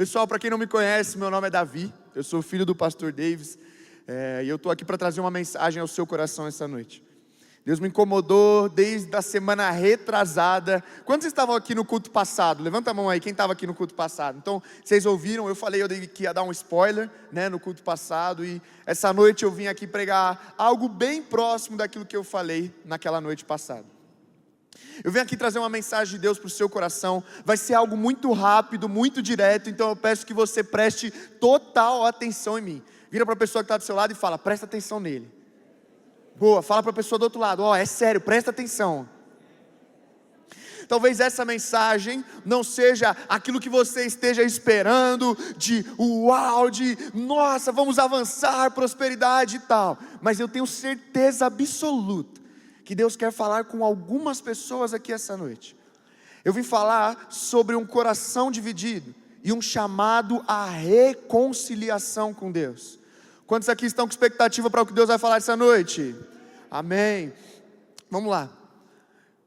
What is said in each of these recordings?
Pessoal, para quem não me conhece, meu nome é Davi, eu sou filho do pastor Davis, e eu estou aqui para trazer uma mensagem ao seu coração essa noite. Deus me incomodou desde a semana retrasada. Quantos estavam aqui no culto passado? Levanta a mão aí, quem estava aqui no culto passado? Então, vocês ouviram, eu falei que ia dar um spoiler, no culto passado, e essa noite eu vim aqui pregar algo bem próximo daquilo que eu falei naquela noite passada. Eu venho aqui trazer uma mensagem de Deus para o seu coração, vai ser algo muito rápido, muito direto, então eu peço que você preste total atenção em mim. Vira para a pessoa que está do seu lado e fala, presta atenção nele. Boa, fala para a pessoa do outro lado, é sério, presta atenção. Talvez essa mensagem não seja aquilo que você esteja esperando, de uau, de nossa, vamos avançar, prosperidade e tal, mas eu tenho certeza absoluta que Deus quer falar com algumas pessoas aqui essa noite. Eu vim falar sobre um coração dividido e um chamado à reconciliação com Deus. Quantos aqui estão com expectativa para o que Deus vai falar essa noite? Amém. Vamos lá.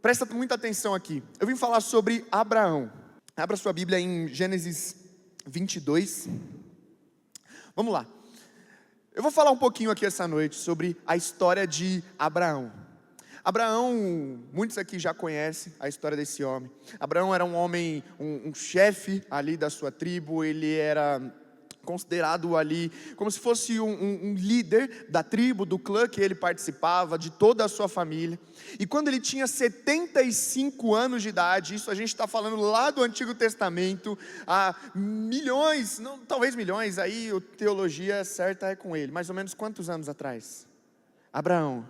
Presta muita atenção aqui. Eu vim falar sobre Abraão. Abra sua Bíblia em Gênesis 22. Vamos lá. Eu vou falar um pouquinho aqui essa noite sobre a história de Abraão. Abraão, muitos aqui já conhecem a história desse homem. Abraão era um homem, um chefe ali da sua tribo, ele era considerado ali como se fosse um líder da tribo, do clã que ele participava, de toda a sua família. E quando ele tinha 75 anos de idade, isso a gente está falando lá do Antigo Testamento, há milhões, não, talvez milhões, aí a teologia certa é com ele, mais ou menos quantos anos atrás? Abraão.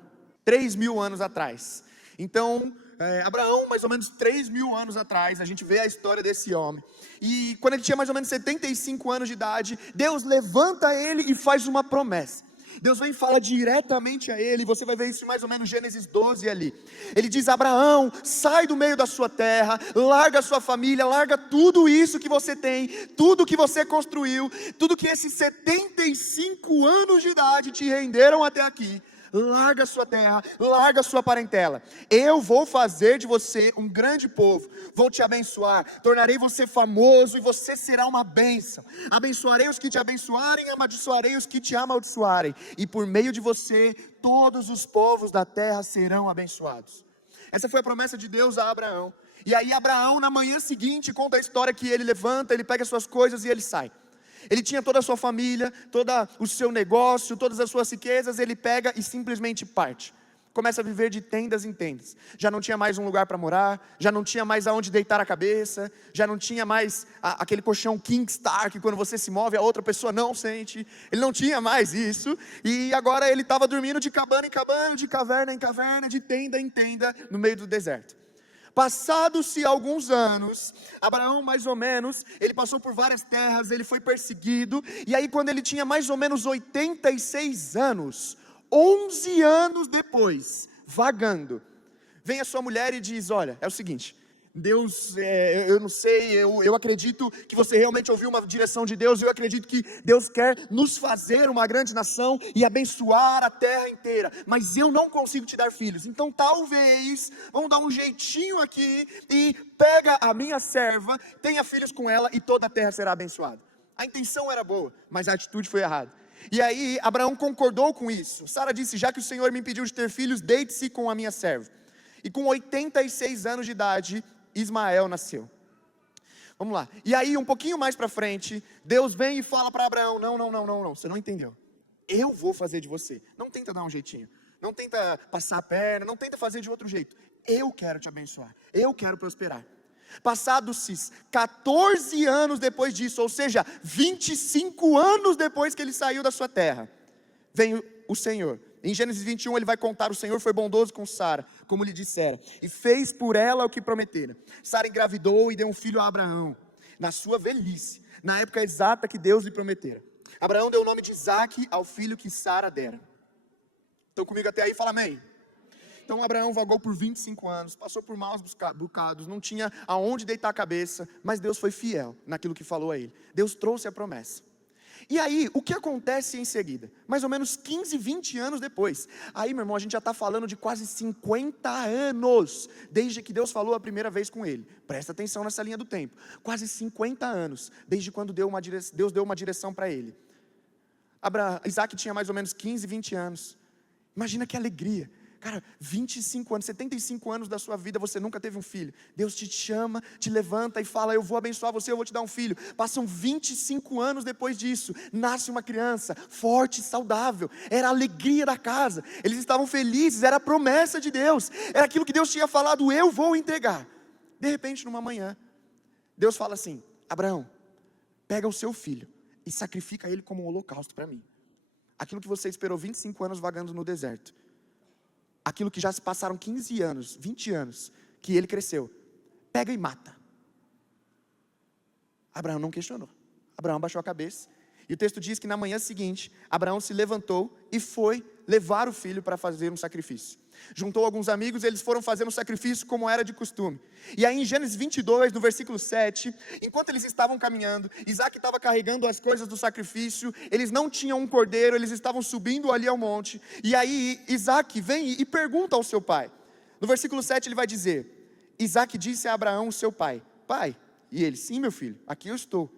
3.000 anos atrás. Então, Abraão, mais ou menos 3.000 anos atrás, a gente vê a história desse homem. E quando ele tinha mais ou menos 75 anos de idade, Deus levanta ele e faz uma promessa. Deus vem e fala diretamente a ele, você vai ver isso em mais ou menos Gênesis 12 ali. Ele diz, Abraão, sai do meio da sua terra, larga a sua família, larga tudo isso que você tem, tudo que você construiu, tudo que esses 75 anos de idade te renderam até aqui. Larga a sua terra, larga a sua parentela. Eu vou fazer de você um grande povo, vou te abençoar, tornarei você famoso e você será uma bênção. Abençoarei os que te abençoarem, amaldiçoarei os que te amaldiçoarem. E por meio de você, todos os povos da terra serão abençoados. Essa foi a promessa de Deus a Abraão. E aí Abraão, na manhã seguinte, conta a história que ele levanta, ele pega suas coisas e ele sai. Ele tinha toda a sua família, todo o seu negócio, todas as suas riquezas, ele pega e simplesmente parte. Começa a viver de tendas em tendas. Já não tinha mais um lugar para morar, já não tinha mais aonde deitar a cabeça, já não tinha mais aquele colchão King Star, que quando você se move a outra pessoa não sente. Ele não tinha mais isso, e agora ele estava dormindo de cabana em cabana, de caverna em caverna, de tenda em tenda, no meio do deserto. Passados-se alguns anos, Abraão mais ou menos, ele passou por várias terras, ele foi perseguido, e aí quando ele tinha mais ou menos 86 anos, 11 anos depois, vagando, vem a sua mulher e diz, olha, é o seguinte, Deus, eu não sei, eu acredito que você realmente ouviu uma direção de Deus, eu acredito que Deus quer nos fazer uma grande nação e abençoar a terra inteira, mas eu não consigo te dar filhos, então talvez, vamos dar um jeitinho aqui e pega a minha serva, tenha filhos com ela e toda a terra será abençoada. A intenção era boa, mas a atitude foi errada. E aí Abraão concordou com isso. Sara disse, já que o Senhor me impediu de ter filhos, deite-se com a minha serva. E com 86 anos de idade, Ismael nasceu. Vamos lá. E aí um pouquinho mais para frente, Deus vem e fala para Abraão, não, você não entendeu. Eu vou fazer de você. Não tenta dar um jeitinho. Não tenta passar a perna, não tenta fazer de outro jeito. Eu quero te abençoar. Eu quero prosperar. Passados-se 14 anos depois disso, ou seja, 25 anos depois que ele saiu da sua terra, vem o Senhor. Em Gênesis 21 ele vai contar, o Senhor foi bondoso com Sara, como lhe dissera, e fez por ela o que prometera. Sara engravidou e deu um filho a Abraão, na sua velhice, na época exata que Deus lhe prometera. Abraão deu o nome de Isaque ao filho que Sara dera. Estão comigo até aí? Fala amém. Então Abraão vagou por 25 anos, passou por maus bocados, não tinha aonde deitar a cabeça, mas Deus foi fiel naquilo que falou a ele. Deus trouxe a promessa. E aí, o que acontece em seguida? Mais ou menos 15, 20 anos depois. Aí, meu irmão, a gente já está falando de quase 50 anos, desde que Deus falou a primeira vez com ele. Presta atenção nessa linha do tempo. Quase 50 anos, desde quando Deus deu uma direção para ele. Isaac tinha mais ou menos 15, 20 anos. Imagina que alegria. Cara, 25 anos, 75 anos da sua vida, você nunca teve um filho. Deus te chama, te levanta e fala, eu vou abençoar você, eu vou te dar um filho. Passam 25 anos depois disso, nasce uma criança, forte, saudável. Era a alegria da casa, eles estavam felizes, era a promessa de Deus. Era aquilo que Deus tinha falado, eu vou entregar. De repente, numa manhã, Deus fala assim, Abraão, pega o seu filho e sacrifica ele como um holocausto para mim. Aquilo que você esperou 25 anos vagando no deserto. Aquilo que já se passaram 15 anos, 20 anos, que ele cresceu, pega e mata. Abraão não questionou, Abraão baixou a cabeça, e o texto diz que na manhã seguinte, Abraão se levantou e foi levar o filho para fazer um sacrifício. Juntou alguns amigos, eles foram fazer um sacrifício como era de costume. E aí em Gênesis 22, no versículo 7, enquanto eles estavam caminhando, Isaac estava carregando as coisas do sacrifício, eles não tinham um cordeiro, eles estavam subindo ali ao monte, e aí Isaac vem e pergunta ao seu pai. No versículo 7 ele vai dizer, Isaac disse a Abraão, seu pai, pai, e ele, sim meu filho, aqui eu estou.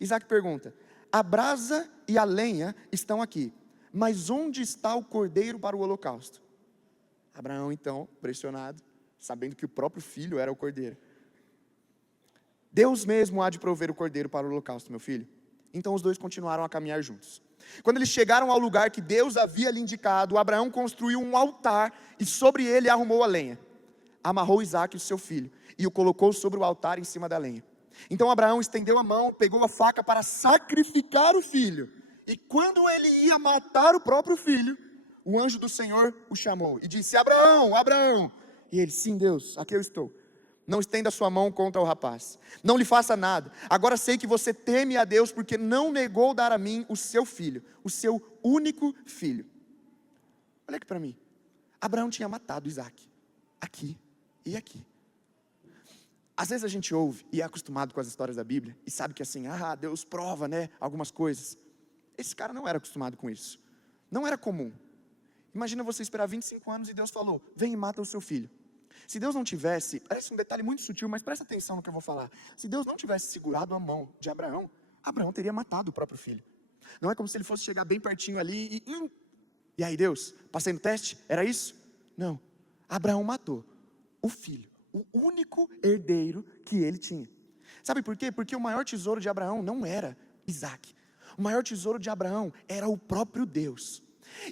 Isaac pergunta, a brasa e a lenha estão aqui, mas onde está o cordeiro para o holocausto? Abraão então, pressionado, sabendo que o próprio filho era o cordeiro. Deus mesmo há de prover o cordeiro para o holocausto, meu filho. Então os dois continuaram a caminhar juntos. Quando eles chegaram ao lugar que Deus havia lhe indicado, Abraão construiu um altar e sobre ele arrumou a lenha. Amarrou Isaque, o seu filho, e o colocou sobre o altar em cima da lenha. Então Abraão estendeu a mão, pegou a faca para sacrificar o filho. E quando ele ia matar o próprio filho, o anjo do Senhor o chamou e disse, Abraão, Abraão. E ele, sim Deus, aqui eu estou. Não estenda sua mão contra o rapaz, não lhe faça nada. Agora sei que você teme a Deus, porque não negou dar a mim o seu filho, o seu único filho. Olha aqui para mim, Abraão tinha matado Isaque, aqui e aqui. Às vezes a gente ouve e é acostumado com as histórias da Bíblia, e sabe que assim, Deus prova, né, algumas coisas. Esse cara não era acostumado com isso, não era comum. Imagina você esperar 25 anos e Deus falou, vem e mata o seu filho. Se Deus não tivesse, parece um detalhe muito sutil, mas presta atenção no que eu vou falar. Se Deus não tivesse segurado a mão de Abraão, Abraão teria matado o próprio filho. Não é como se ele fosse chegar bem pertinho ali e aí Deus, passei no teste, era isso? Não, Abraão matou o filho, o único herdeiro que ele tinha. Sabe por quê? Porque o maior tesouro de Abraão não era Isaque. O maior tesouro de Abraão era o próprio Deus.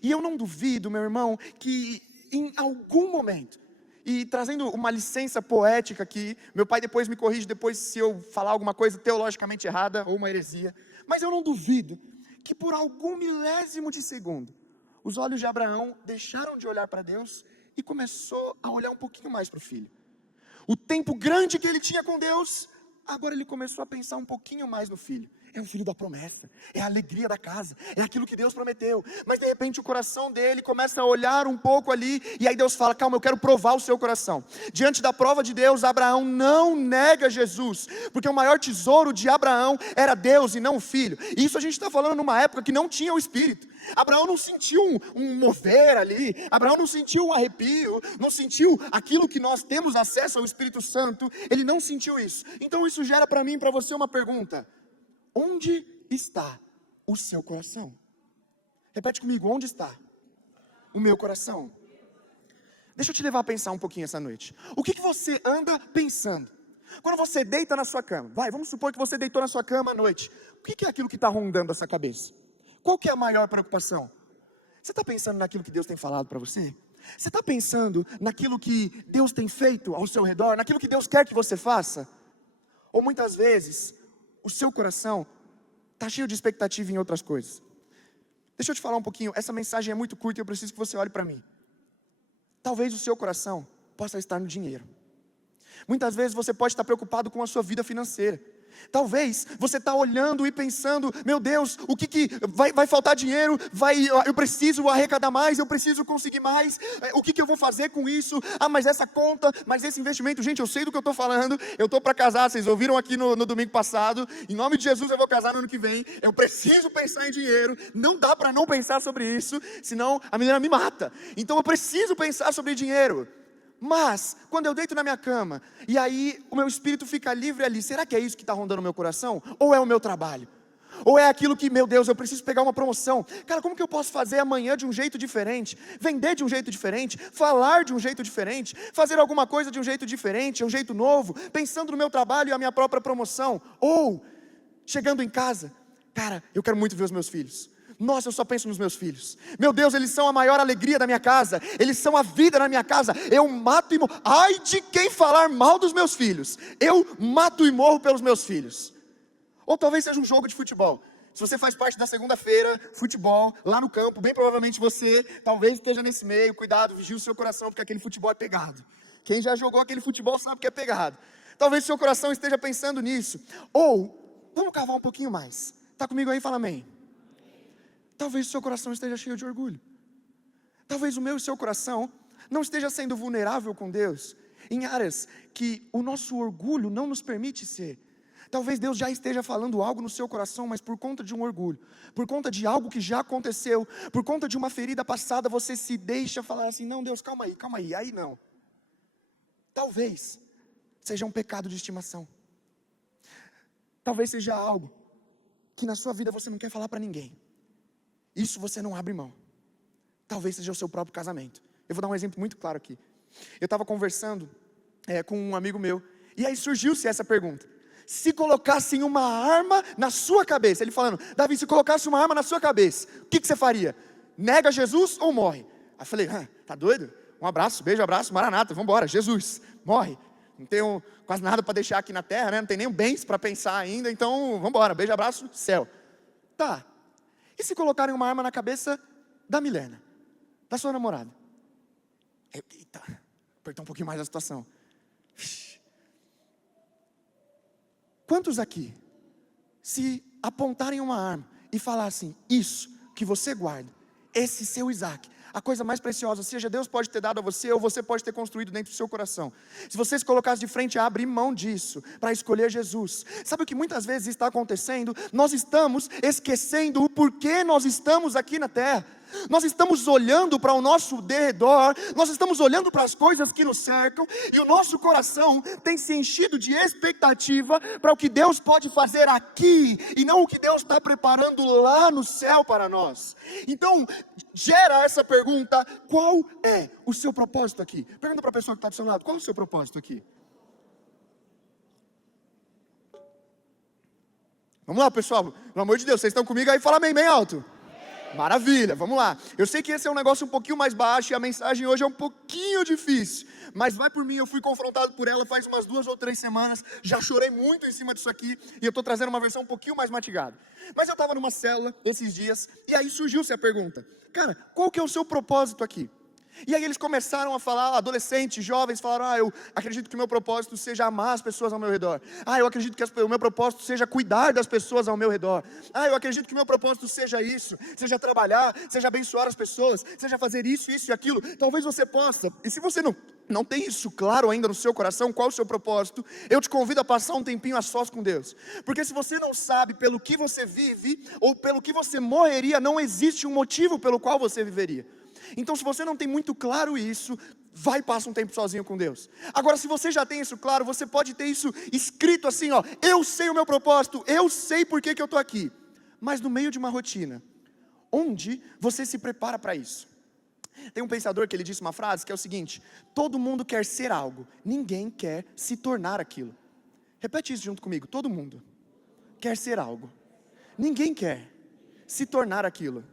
E eu não duvido, meu irmão, que em algum momento, e trazendo uma licença poética aqui, meu pai depois me corrige depois se eu falar alguma coisa teologicamente errada ou uma heresia, mas eu não duvido que por algum milésimo de segundo, os olhos de Abraão deixaram de olhar para Deus e começou a olhar um pouquinho mais para o filho. O tempo grande que ele tinha com Deus, agora ele começou a pensar um pouquinho mais no filho. É o filho da promessa, é a alegria da casa, é aquilo que Deus prometeu. Mas de repente o coração dele começa a olhar um pouco ali, e aí Deus fala, calma, eu quero provar o seu coração. Diante da prova de Deus, Abraão não nega Jesus, porque o maior tesouro de Abraão era Deus e não o filho. E isso a gente está falando numa época que não tinha o Espírito. Abraão não sentiu um mover ali, Abraão não sentiu um arrepio, não sentiu aquilo que nós temos acesso ao Espírito Santo, ele não sentiu isso. Então isso gera para mim e para você uma pergunta. Onde está o seu coração? Repete comigo, onde está o meu coração? Deixa eu te levar a pensar um pouquinho essa noite. O que você anda pensando? Quando você deita na sua cama, vamos supor que você deitou na sua cama à noite. O que é aquilo que está rondando a sua cabeça? Qual que é a maior preocupação? Você está pensando naquilo que Deus tem falado para você? Você está pensando naquilo que Deus tem feito ao seu redor? Naquilo que Deus quer que você faça? Ou muitas vezes o seu coração está cheio de expectativa em outras coisas. Deixa eu te falar um pouquinho, essa mensagem é muito curta e eu preciso que você olhe para mim. Talvez o seu coração possa estar no dinheiro. Muitas vezes você pode estar preocupado com a sua vida financeira. Talvez você está olhando e pensando, meu Deus, o que vai faltar dinheiro, eu preciso arrecadar mais, eu preciso conseguir mais, o que eu vou fazer com isso? Mas essa conta, mas esse investimento, gente, eu sei do que eu estou falando, eu estou para casar, vocês ouviram aqui no domingo passado, em nome de Jesus eu vou casar no ano que vem, eu preciso pensar em dinheiro, não dá para não pensar sobre isso, senão a menina me mata, então eu preciso pensar sobre dinheiro. Mas, quando eu deito na minha cama, e aí o meu espírito fica livre ali, será que é isso que está rondando o meu coração? Ou é o meu trabalho? Ou é aquilo que, meu Deus, eu preciso pegar uma promoção? Cara, como que eu posso fazer amanhã de um jeito diferente? Vender de um jeito diferente? Falar de um jeito diferente? Fazer alguma coisa de um jeito diferente, um jeito novo? Pensando no meu trabalho e a minha própria promoção? Ou, chegando em casa, cara, eu quero muito ver os meus filhos. Nossa, eu só penso nos meus filhos. Meu Deus, eles são a maior alegria da minha casa. Eles são a vida na minha casa. Eu mato e morro. Ai de quem falar mal dos meus filhos. Eu mato e morro pelos meus filhos. Ou talvez seja um jogo de futebol. Se você faz parte da segunda-feira, futebol, lá no campo, bem provavelmente você talvez esteja nesse meio. Cuidado, vigie o seu coração, porque aquele futebol é pegado. Quem já jogou aquele futebol sabe que é pegado. Talvez o seu coração esteja pensando nisso. Ou, vamos cavar um pouquinho mais. Está comigo aí? Fala amém. Talvez o seu coração esteja cheio de orgulho. Talvez o meu e o seu coração não esteja sendo vulnerável com Deus em áreas que o nosso orgulho não nos permite ser. Talvez Deus já esteja falando algo no seu coração, mas por conta de um orgulho, por conta de algo que já aconteceu, por conta de uma ferida passada, você se deixa falar assim, não Deus, calma aí, aí não. Talvez seja um pecado de estimação. Talvez seja algo que na sua vida você não quer falar para ninguém. Isso você não abre mão. Talvez seja o seu próprio casamento. Eu vou dar um exemplo muito claro aqui. Eu estava conversando com um amigo meu, e aí surgiu-se essa pergunta. Se colocassem uma arma na sua cabeça, ele falando, Davi, se colocasse uma arma na sua cabeça, o que você faria? Nega Jesus ou morre? Aí eu falei, tá doido? Um abraço, beijo, abraço, maranata, vamos embora, Jesus, morre. Não tenho quase nada para deixar aqui na terra, né? Não tem nem bens para pensar ainda, então vamos embora, beijo, abraço, céu. Tá. E se colocarem uma arma na cabeça da Milena, da sua namorada? Eita, apertar um pouquinho mais a situação. Quantos aqui, se apontarem uma arma e falassem, isso que você guarda, esse seu Isaac, a coisa mais preciosa, seja Deus pode ter dado a você, ou você pode ter construído dentro do seu coração. Se você se colocasse de frente a abrir mão disso, para escolher Jesus. Sabe o que muitas vezes está acontecendo? Nós estamos esquecendo o porquê nós estamos aqui na terra. Nós estamos olhando para o nosso derredor, nós estamos olhando para as coisas que nos cercam, e o nosso coração tem se enchido de expectativa para o que Deus pode fazer aqui, e não o que Deus está preparando lá no céu para nós. Então, gera essa pergunta, qual é o seu propósito aqui? Pergunta para a pessoa que está do seu lado, qual é o seu propósito aqui? Vamos lá pessoal, pelo amor de Deus, vocês estão comigo aí? Fala amém, bem alto. Maravilha, vamos lá. Eu sei que esse é um negócio um pouquinho mais baixo e a mensagem hoje é um pouquinho difícil, mas vai por mim, eu fui confrontado por ela faz umas 2 ou 3 semanas, já chorei muito em cima disso aqui, e eu estou trazendo uma versão um pouquinho mais mastigada. Mas eu estava numa célula esses dias, e aí surgiu-se a pergunta, cara, qual que é o seu propósito aqui? E aí eles começaram a falar, adolescentes, jovens, falaram, eu acredito que o meu propósito seja amar as pessoas ao meu redor. Eu acredito que o meu propósito seja cuidar das pessoas ao meu redor. Eu acredito que o meu propósito seja isso, seja trabalhar, seja abençoar as pessoas, seja fazer isso e aquilo. Talvez você possa, e se você não tem isso claro ainda no seu coração, qual é o seu propósito, eu te convido a passar um tempinho a sós com Deus. Porque se você não sabe pelo que você vive, ou pelo que você morreria, não existe um motivo pelo qual você viveria. Então se você não tem muito claro isso, vai e passa um tempo sozinho com Deus. Agora se você já tem isso claro, você pode ter isso escrito assim, eu sei o meu propósito, eu sei por que eu estou aqui. Mas no meio de uma rotina, onde você se prepara para isso? Tem um pensador que ele disse uma frase que é o seguinte, todo mundo quer ser algo, ninguém quer se tornar aquilo. Repete isso junto comigo, todo mundo quer ser algo, ninguém quer se tornar aquilo.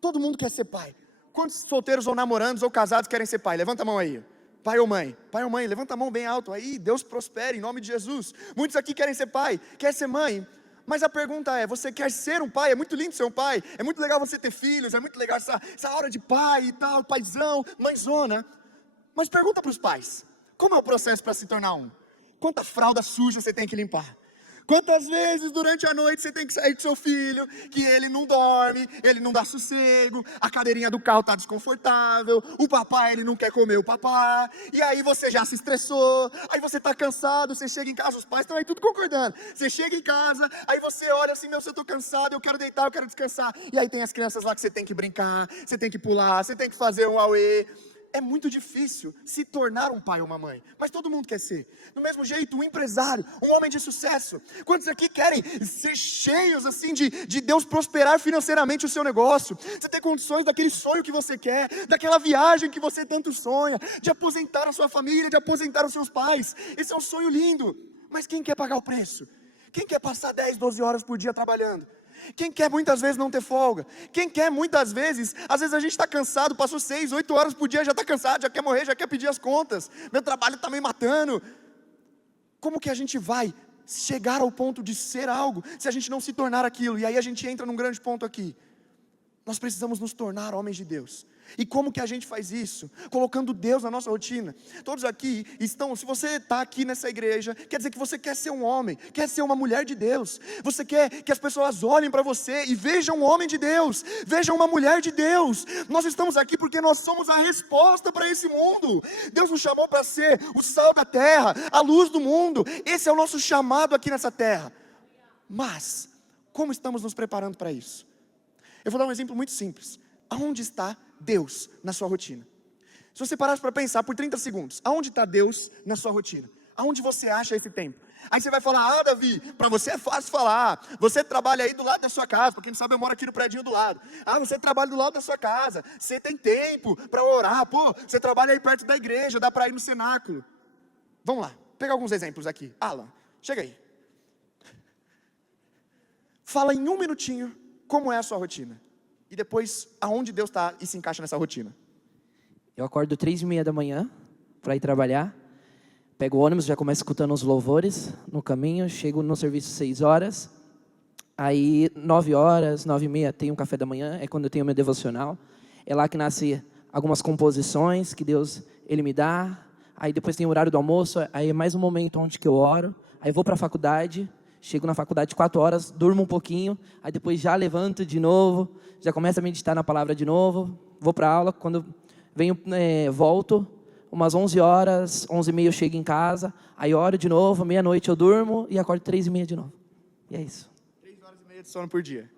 Todo mundo quer ser pai. Quantos solteiros ou namorandos ou casados querem ser pai? Levanta a mão aí. Pai ou mãe? Pai ou mãe? Levanta a mão bem alto aí. Deus prospere em nome de Jesus. Muitos aqui querem ser pai, quer ser mãe. Mas a pergunta é, você quer ser um pai? É muito lindo ser um pai. É muito legal você ter filhos. É muito legal essa hora de pai e tal, paizão, mãezona. Mas pergunta para os pais. Como é o processo para se tornar um? Quanta fralda suja você tem que limpar? Quantas vezes durante a noite você tem que sair com seu filho, que ele não dorme, ele não dá sossego, a cadeirinha do carro está desconfortável, o papai ele não quer comer o papá, e aí você já se estressou, aí você está cansado, você chega em casa, os pais estão aí tudo concordando, você chega em casa, aí você olha assim, meu, se eu estou cansado, eu quero deitar, eu quero descansar, e aí tem as crianças lá que você tem que brincar, você tem que pular, você tem que fazer um auê. É muito difícil se tornar um pai ou uma mãe, mas todo mundo quer ser. Do mesmo jeito, um empresário, um homem de sucesso. Quantos aqui querem ser cheios assim de Deus prosperar financeiramente o seu negócio? Você ter condições daquele sonho que você quer, daquela viagem que você tanto sonha, de aposentar a sua família, de aposentar os seus pais. Esse é um sonho lindo, mas quem quer pagar o preço? Quem quer passar 10, 12 horas por dia trabalhando? Quem quer muitas vezes não ter folga? Quem quer muitas vezes, às vezes a gente está cansado, passou 6, 8 horas por dia, já está cansado, já quer morrer, já quer pedir as contas. Meu trabalho está me matando. Como que a gente vai chegar ao ponto de ser algo, se a gente não se tornar aquilo? E aí a gente entra num grande ponto aqui. Nós precisamos nos tornar homens de Deus. E como que a gente faz isso? Colocando Deus na nossa rotina. Todos aqui estão, se você está aqui nessa igreja, quer dizer que você quer ser um homem, quer ser uma mulher de Deus. Você quer que as pessoas olhem para você e vejam um homem de Deus, vejam uma mulher de Deus. Nós estamos aqui porque nós somos a resposta para esse mundo. Deus nos chamou para ser o sal da terra, a luz do mundo. Esse é o nosso chamado aqui nessa terra. Mas, como estamos nos preparando para isso? Eu vou dar um exemplo muito simples. Aonde está Deus na sua rotina? Se você parasse para pensar por 30 segundos, aonde está Deus na sua rotina? Aonde você acha esse tempo? Aí você vai falar, Davi, para você é fácil falar, você trabalha aí do lado da sua casa, para quem não sabe eu moro aqui no predinho do lado. Você trabalha do lado da sua casa, você tem tempo para orar, você trabalha aí perto da igreja, dá para ir no cenáculo. Vamos lá, pegar alguns exemplos aqui. Alan, chega aí. Fala em um minutinho como é a sua rotina. E depois, aonde Deus está e se encaixa nessa rotina? Eu acordo 3h30 da manhã para ir trabalhar. Pego o ônibus, já começo escutando os louvores no caminho. Chego no serviço 6 horas. Aí 9 horas, 9h30 tenho um café da manhã. É quando eu tenho meu devocional. É lá que nasce algumas composições que Deus Ele me dá. Aí depois tem o horário do almoço. Aí é mais um momento onde que eu oro. Aí vou para a faculdade. Chego na faculdade 4 horas, durmo um pouquinho, aí depois já levanto de novo, já começo a meditar na palavra de novo, vou para a aula, quando venho, volto, umas 11 horas, 11h30 eu chego em casa, aí oro de novo, meia-noite eu durmo e acordo 3h30 de novo. E é isso. 3 horas e meia de sono por dia.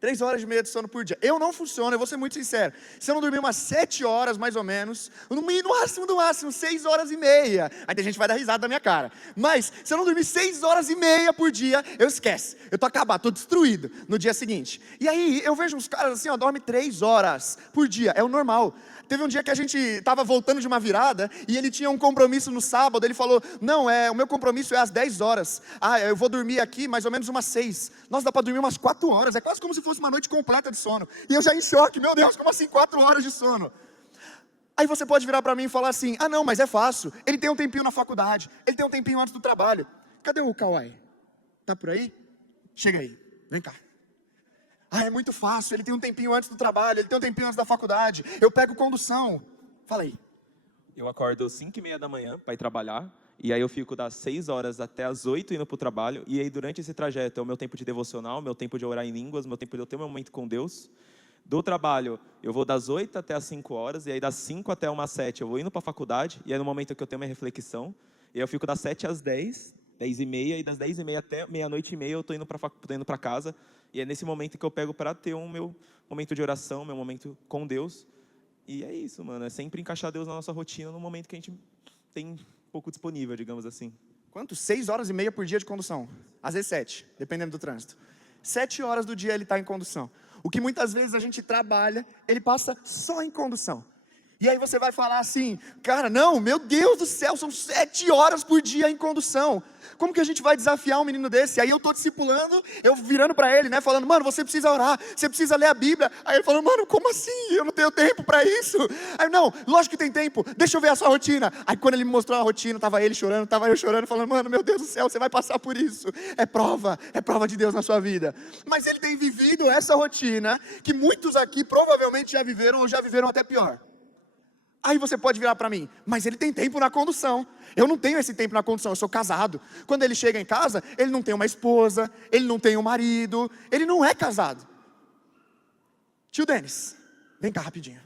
3 horas e meia de sono por dia. Eu não funciono, eu vou ser muito sincero. Se eu não dormir umas 7 horas, mais ou menos, no máximo, 6 horas e meia. Aí tem gente que vai dar risada da minha cara. Mas, se eu não dormir 6 horas e meia por dia, eu esqueço. Eu estou acabado, estou destruído no dia seguinte. E aí, eu vejo uns caras assim, dorme 3 horas por dia. É o normal. Teve um dia que a gente estava voltando de uma virada e ele tinha um compromisso no sábado. Ele falou, não, o meu compromisso é às 10 horas. Eu vou dormir aqui mais ou menos umas 6. Nossa, dá para dormir umas 4 horas. É quase como se fosse uma noite completa de sono. E eu já em choque, meu Deus, como assim 4 horas de sono? Aí você pode virar para mim e falar assim, não, mas é fácil. Ele tem um tempinho na faculdade, ele tem um tempinho antes do trabalho. Cadê o Kawai? Tá por aí? Chega aí, vem cá. É muito fácil, ele tem um tempinho antes do trabalho, ele tem um tempinho antes da faculdade, eu pego condução. Fala aí. Eu acordo 5h30 da manhã para ir trabalhar, e aí eu fico das 6 horas até as 8 indo para o trabalho, e aí durante esse trajeto é o meu tempo de devocional, meu tempo de orar em línguas, meu tempo de eu ter um momento com Deus. Do trabalho, eu vou das 8 até as 5 horas, e aí das 5 até umas 7 eu vou indo para a faculdade, e é no momento que eu tenho minha reflexão, e aí eu fico das 7 às 10, 10h30, e das 10h30 até meia-noite e meia eu estou indo para casa. E é nesse momento que eu pego para ter um meu momento de oração, meu momento com Deus. E é isso, mano. É sempre encaixar Deus na nossa rotina no momento que a gente tem pouco disponível, digamos assim. Quanto? 6 horas e meia por dia de condução. Às vezes 7, dependendo do trânsito. 7 horas do dia ele está em condução. O que muitas vezes a gente trabalha, ele passa só em condução. E aí você vai falar assim, cara, não, meu Deus do céu, são 7 horas por dia em condução. Como que a gente vai desafiar um menino desse? Aí eu estou discipulando, eu virando para ele, né, falando, mano, você precisa orar, você precisa ler a Bíblia. Aí ele falou, mano, como assim? Eu não tenho tempo para isso. Aí, não, lógico que tem tempo, deixa eu ver a sua rotina. Aí quando ele me mostrou a rotina, estava ele chorando, estava eu chorando, falando, mano, meu Deus do céu, você vai passar por isso. É prova de Deus na sua vida. Mas ele tem vivido essa rotina, que muitos aqui provavelmente já viveram ou já viveram até pior. Aí você pode virar para mim, mas ele tem tempo na condução. Eu não tenho esse tempo na condução, eu sou casado. Quando ele chega em casa, ele não tem uma esposa, ele não tem um marido, ele não é casado. Tio Denis, vem cá rapidinho.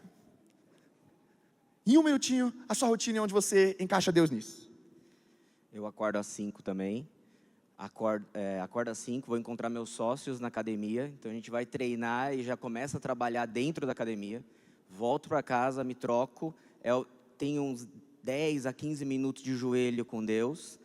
Em um minutinho, a sua rotina é onde você encaixa Deus nisso. Eu acordo às 5 também. Acordo às 5, vou encontrar meus sócios na academia. Então a gente vai treinar e já começa a trabalhar dentro da academia. Volto para casa, me troco. Tenho uns 10 a 15 minutos de joelho com Deus.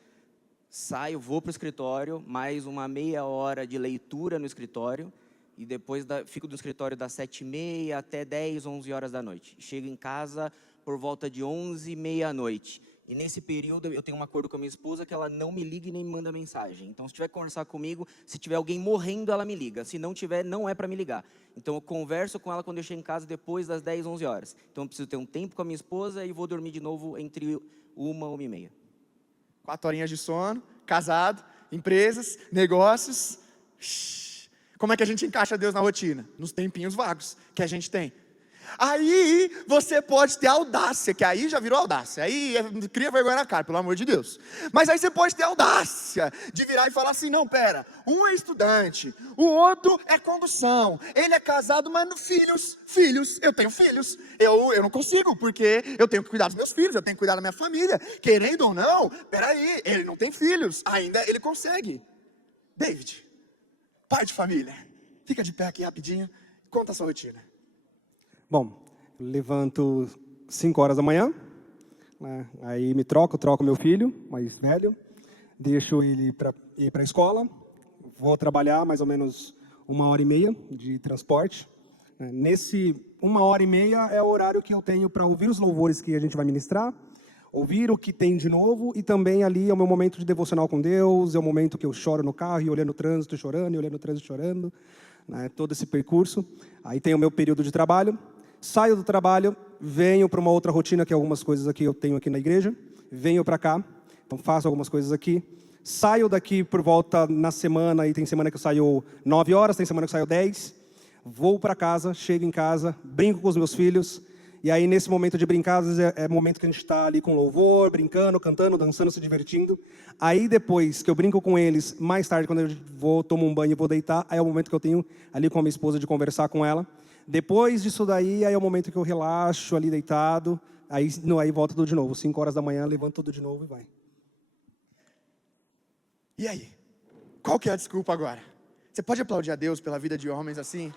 Saio, vou para o escritório, mais uma meia hora de leitura no escritório. E depois fico no escritório das 7h30 até 10, 11 horas da noite. Chego em casa por volta de 11, meia-noite. E nesse período eu tenho um acordo com a minha esposa que ela não me liga e nem me manda mensagem. Então se tiver que conversar comigo, se tiver alguém morrendo, ela me liga. Se não tiver, não é para me ligar. Então eu converso com ela quando eu chego em casa depois das 10, 11 horas. Então eu preciso ter um tempo com a minha esposa e vou dormir de novo entre 1h30. 4 horinhas de sono, casado, empresas, negócios. Como é que a gente encaixa Deus na rotina? Nos tempinhos vagos que a gente tem. Aí você pode ter audácia, que aí já virou audácia, aí cria vergonha na cara, pelo amor de Deus. Mas aí você pode ter audácia de virar e falar assim, não, pera, um é estudante, o outro é condução, ele é casado, mas filhos, eu tenho filhos, eu não consigo, porque eu tenho que cuidar dos meus filhos, eu tenho que cuidar da minha família, querendo ou não, peraí, ele não tem filhos, ainda ele consegue. David, pai de família, fica de pé aqui rapidinho, conta a sua rotina. Bom, levanto 5 horas da manhã, né? Aí me troco meu filho, mais velho, deixo ele ir para a escola, vou trabalhar mais ou menos 1h30 de transporte. Nesse 1h30 é o horário que eu tenho para ouvir os louvores que a gente vai ministrar, ouvir o que tem de novo e também ali é o meu momento de devocional com Deus, é o momento que eu choro no carro e olhando o trânsito chorando, e olhando o trânsito chorando, né? Todo esse percurso. Aí tem o meu período de trabalho. Saio do trabalho, venho para uma outra rotina, que algumas coisas aqui eu tenho aqui na igreja, venho para cá, então faço algumas coisas aqui, saio daqui por volta na semana, e tem semana que eu saio 9 horas, tem semana que eu saio 10, vou para casa, chego em casa, brinco com os meus filhos, e aí nesse momento de brincar, às vezes é o momento que a gente está ali com louvor, brincando, cantando, dançando, se divertindo, aí depois que eu brinco com eles, mais tarde quando eu tomo um banho e vou deitar, aí é o momento que eu tenho ali com a minha esposa de conversar com ela. Depois disso daí, aí é o momento que eu relaxo ali deitado, aí volta tudo de novo, 5 horas da manhã, levanto tudo de novo e vai. E aí? Qual que é a desculpa agora? Você pode aplaudir a Deus pela vida de homens assim?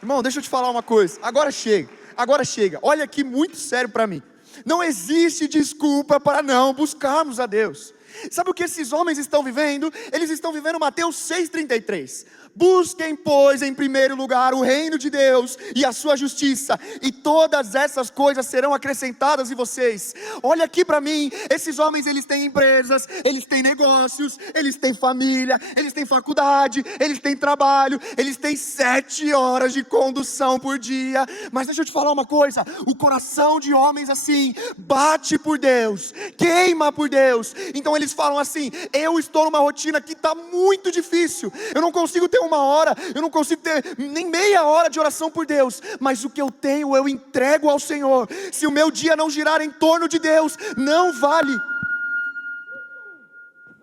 Irmão, deixa eu te falar uma coisa, agora chega, olha aqui muito sério para mim. Não existe desculpa para não buscarmos a Deus. Sabe o que esses homens estão vivendo? Eles estão vivendo Mateus 6,33. Busquem, pois, em primeiro lugar o reino de Deus e a sua justiça, e todas essas coisas serão acrescentadas em vocês. Olha aqui para mim, esses homens, eles têm empresas, eles têm negócios, eles têm família, eles têm faculdade, eles têm trabalho, eles têm 7 horas de condução por dia. Mas deixa eu te falar uma coisa, o coração de homens assim, bate por Deus, queima por Deus. Então eles falam assim, eu estou numa rotina que está muito difícil, eu não consigo ter 1 hora, eu não consigo ter nem meia hora de oração por Deus, mas o que eu tenho eu entrego ao Senhor. Se o meu dia não girar em torno de Deus, não vale.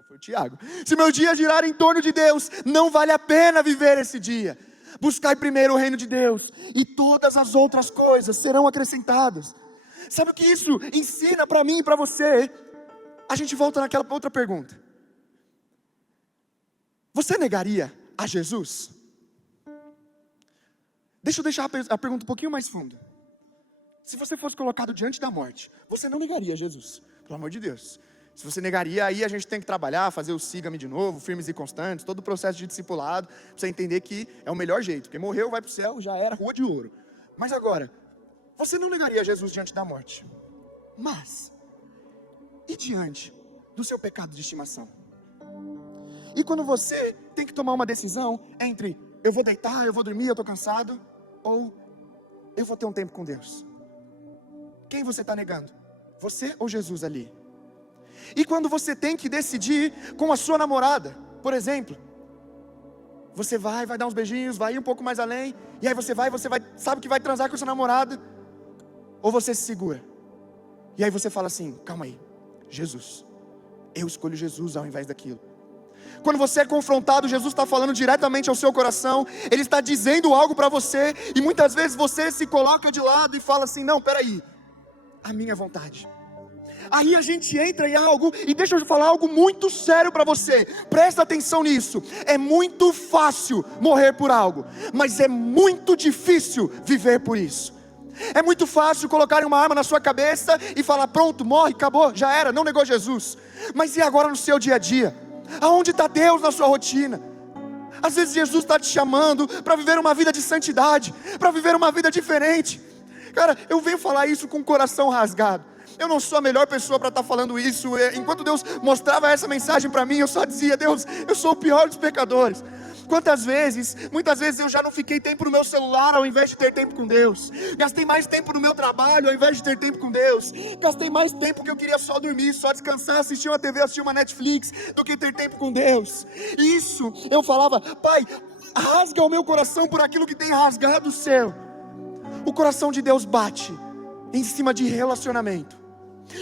Foi o Tiago. Se meu dia girar em torno de Deus, não vale a pena viver esse dia. Buscai primeiro o reino de Deus, e todas as outras coisas serão acrescentadas. Sabe o que isso ensina para mim e para você? A gente volta naquela outra pergunta. Você negaria a Jesus? Deixa eu deixar a pergunta um pouquinho mais funda. Se você fosse colocado diante da morte, você não negaria Jesus, pelo amor de Deus. Se você negaria, aí a gente tem que trabalhar, fazer o siga-me de novo, firmes e constantes, todo o processo de discipulado, pra você entender que é o melhor jeito, porque morreu, vai pro céu, já era, rua de ouro. Mas agora, você não negaria Jesus diante da morte, mas, e diante do seu pecado de estimação? E quando você tem que tomar uma decisão entre eu vou deitar, eu vou dormir, eu estou cansado, ou eu vou ter um tempo com Deus, quem você está negando? Você ou Jesus ali? E quando você tem que decidir com a sua namorada, por exemplo, Você vai dar uns beijinhos, vai ir um pouco mais além, e aí você vai, sabe que vai transar com a sua namorada, ou você se segura, e aí você fala assim, calma aí, Jesus, eu escolho Jesus ao invés daquilo. Quando você é confrontado, Jesus está falando diretamente ao seu coração, Ele está dizendo algo para você, e muitas vezes você se coloca de lado e fala assim, não, peraí, a minha vontade. Aí a gente entra em algo, e deixa eu falar algo muito sério para você, presta atenção nisso, é muito fácil morrer por algo, mas é muito difícil viver por isso. É muito fácil colocar uma arma na sua cabeça e falar, pronto, morre, acabou, já era, não negou Jesus. Mas e agora no seu dia a dia? Aonde está Deus na sua rotina? Às vezes Jesus está te chamando para viver uma vida de santidade, para viver uma vida diferente. Cara, eu venho falar isso com o coração rasgado. Eu não sou a melhor pessoa para estar falando isso. Enquanto Deus mostrava essa mensagem para mim, eu só dizia, Deus, eu sou o pior dos pecadores. Muitas vezes eu já não fiquei tempo no meu celular ao invés de ter tempo com Deus. Gastei mais tempo no meu trabalho ao invés de ter tempo com Deus. Gastei mais tempo que eu queria só dormir, só descansar, assistir uma TV, assistir uma Netflix, do que ter tempo com Deus. Isso, eu falava, Pai, rasga o meu coração por aquilo que tem rasgado o seu. O coração de Deus bate em cima de relacionamento.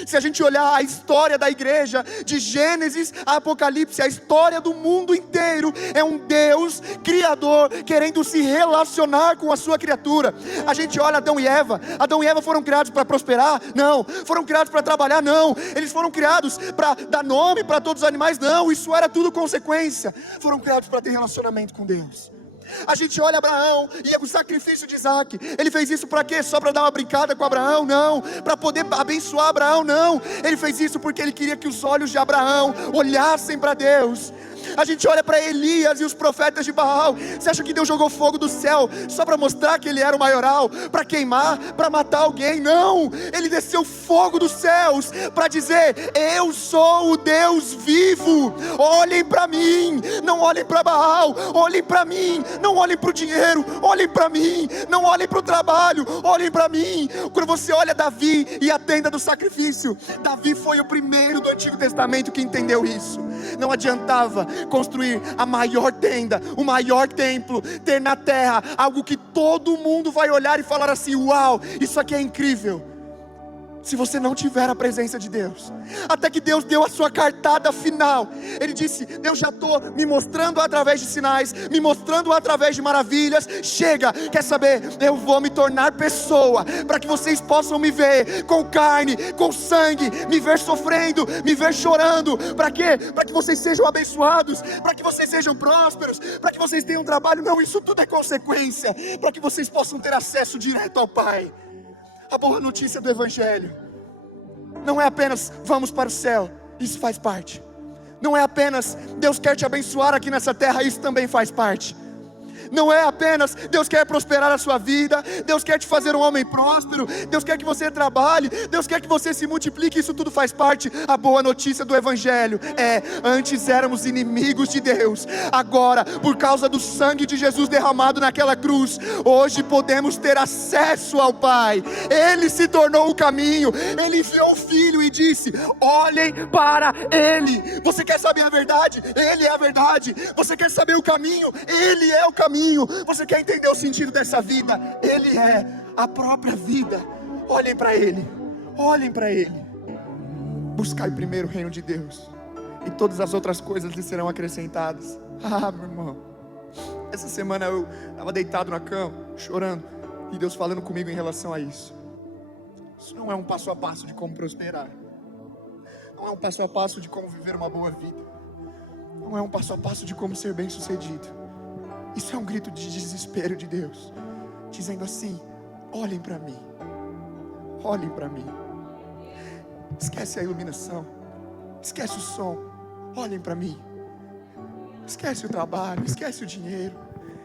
Se a gente olhar a história da igreja, de Gênesis a Apocalipse, a história do mundo inteiro é um Deus criador querendo se relacionar com a sua criatura. A gente olha Adão e Eva foram criados para prosperar? Não. Foram criados para trabalhar? Não. Eles foram criados para dar nome para todos os animais? Não. Isso era tudo consequência. Foram criados para ter relacionamento com Deus. A gente olha Abraão e o sacrifício de Isaac, ele fez isso para quê? Só para dar uma brincada com Abraão? Não. Para poder abençoar Abraão? Não. Ele fez isso porque ele queria que os olhos de Abraão olhassem para Deus. A gente olha para Elias e os profetas de Baal. Você acha que Deus jogou fogo do céu só para mostrar que ele era o maioral? Para queimar? Para matar alguém? Não. Ele desceu fogo dos céus para dizer, eu sou o Deus vivo. Olhem para mim, não olhem para Baal. Olhem para mim, não olhem para o dinheiro. Olhem para mim, não olhem para o trabalho. Olhem para mim. Quando você olha Davi e a tenda do sacrifício, Davi foi o primeiro do Antigo Testamento que entendeu isso. Não adiantava construir a maior tenda, o maior templo, ter na terra algo que todo mundo vai olhar e falar assim, uau, isso aqui é incrível, se você não tiver a presença de Deus. Até que Deus deu a sua cartada final. Ele disse, Deus, já estou me mostrando através de sinais, me mostrando através de maravilhas. Chega, quer saber? Eu vou me tornar pessoa, para que vocês possam me ver com carne, com sangue, me ver sofrendo, me ver chorando. Para quê? Para que vocês sejam abençoados, para que vocês sejam prósperos, para que vocês tenham trabalho. Não, isso tudo é consequência, para que vocês possam ter acesso direto ao Pai. A boa notícia do Evangelho não é apenas vamos para o céu, isso faz parte. Não é apenas Deus quer te abençoar aqui nessa terra, isso também faz parte. Não é apenas Deus quer prosperar a sua vida, Deus quer te fazer um homem próspero, Deus quer que você trabalhe, Deus quer que você se multiplique, isso tudo faz parte. A boa notícia do Evangelho é, antes éramos inimigos de Deus, agora por causa do sangue de Jesus derramado naquela cruz, hoje podemos ter acesso ao Pai. Ele se tornou o caminho, Ele enviou o Filho e disse, olhem para Ele. Você quer saber a verdade? Ele é a verdade. Você quer saber o caminho? Ele é o caminho. Você quer entender o sentido dessa vida? Ele é a própria vida. Olhem para Ele, olhem para Ele. Buscai primeiro o reino de Deus, e todas as outras coisas lhe serão acrescentadas. Ah, meu irmão, essa semana eu estava deitado na cama, chorando, e Deus falando comigo em relação a isso. Isso não é um passo a passo de como prosperar, não é um passo a passo de como viver uma boa vida, não é um passo a passo de como ser bem sucedido. Isso é um grito de desespero de Deus, dizendo assim, olhem para mim, olhem para mim. Esquece a iluminação, esquece o som, olhem para mim. Esquece o trabalho, esquece o dinheiro,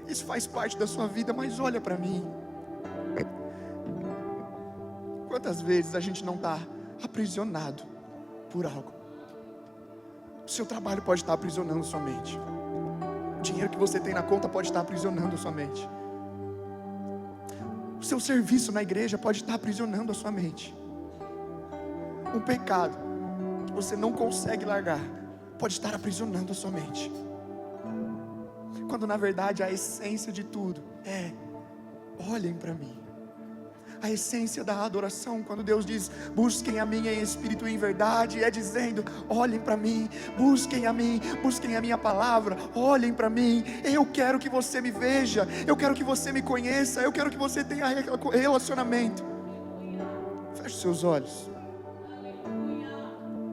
isso faz parte da sua vida, mas olha para mim. Quantas vezes a gente não está aprisionado por algo? O seu trabalho pode estar aprisionando sua mente, o dinheiro que você tem na conta pode estar aprisionando a sua mente, o seu serviço na igreja pode estar aprisionando a sua mente. Um pecado que você não consegue largar pode estar aprisionando a sua mente. quando na verdade a essência de tudo é: olhem para mim. A essência da adoração, quando Deus diz: busquem a mim em espírito e em verdade, é dizendo: olhem para mim, busquem a mim, busquem a minha palavra, olhem para mim. Eu quero que você me veja, eu quero que você me conheça, eu quero que você tenha relacionamento. Feche seus olhos.